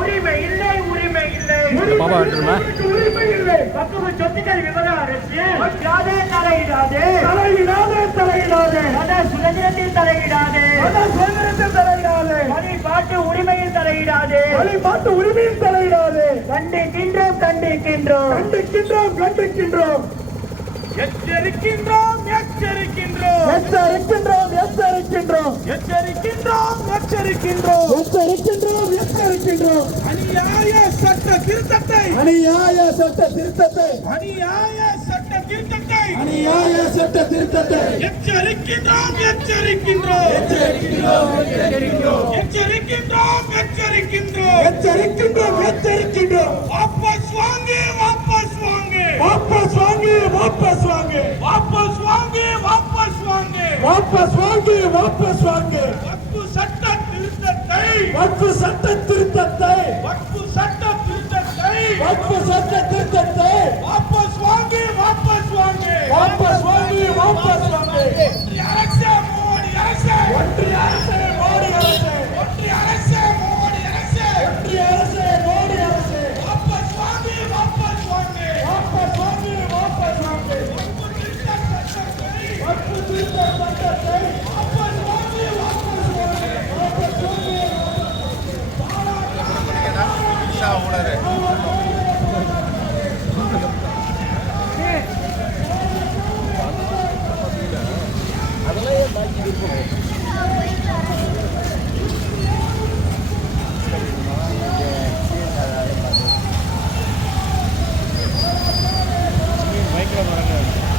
உரிமை இல்லை உரிமை இல்லை உரிமை இல்லை பக்கம் சொத்துக்கள் விவகாரத்தில் தலையிடாதே தலையிடாதே தலையிடாதே சுதந்திரத்தில் தலையிடாதே சுதந்திரத்தில் தலையிடாதே வழிபாட்டு உரிமையில் தலையிடாதே வழிபாட்டு உரிமையில் தலையிடாதே கண்டிக்கின்றோம் கண்டிக்கின்றோம் கண்டிக்கின்றோம் கண்டிக்கின்றோம் எச்சரிக்கின்றோம் எச்சரிக்கின்றோம் எச்சரிக்கின்றோம் எச்சரிக்கின்றோம் எச்சரிக்கின்றோம் எச்சரிக்கின்றோம் எச்சரிக்கின்றோம் எச்சரிக்கின்றோம் அநியாய சட்ட திருத்தத்தை அநியாய சட்ட திருத்தத்தை அநியாய சட்ட திருத்தத்தை அநியாய சட்ட திருத்தத்தை எச்சரிக்கின்றோம் எச்சரிக்கின்றோம் எச்சரிக்கின்றோம் எச்சரிக்கின்றோம் எச்சரிக்கின்றோம் எச்சரிக்கின்றோம் எச்சரிக்கின்றோம் வாபஸ் வாங்கு வாபஸ் வாங்கு வாபஸ் வாங்கு வாபஸ் வாங்கு வாபஸ் வாங்கு வாபஸ் வாங்கு வாபஸ் வாங்கு வாபஸ் வாங்கு வக்ஃபு சட்ட திருத்தத்தை வக்ஃபு சட்ட திருத்தத்தை வக்ஃபு சட்ட திருத்தத்தை வக்ஃபு சட்ட திருத்தத்தை வாபஸ் வாங்கு வாபஸ் வாங்கு வாபஸ் வாங்கு வாபஸ் வாங்கு ஒன்றிய அரசு மோடி அரசு ஒன்றிய அரசு மோடி அரசு ஒன்றிய அரசு மோடி அரசு ஒன்றிய அரசு மோடி அரசு வாபஸ் வாங்கு வாபஸ் வாங்கு வாபஸ் வாங்கு வாபஸ் வாங்கு வக்ஃபு திருத்த சட்டத்தை வாபஸ் வாங்கு வாபஸ் வாங்கு வாபஸ் வாங்கு அதெல்லாம் பாக்கி இருக்கும் மைக்ரோ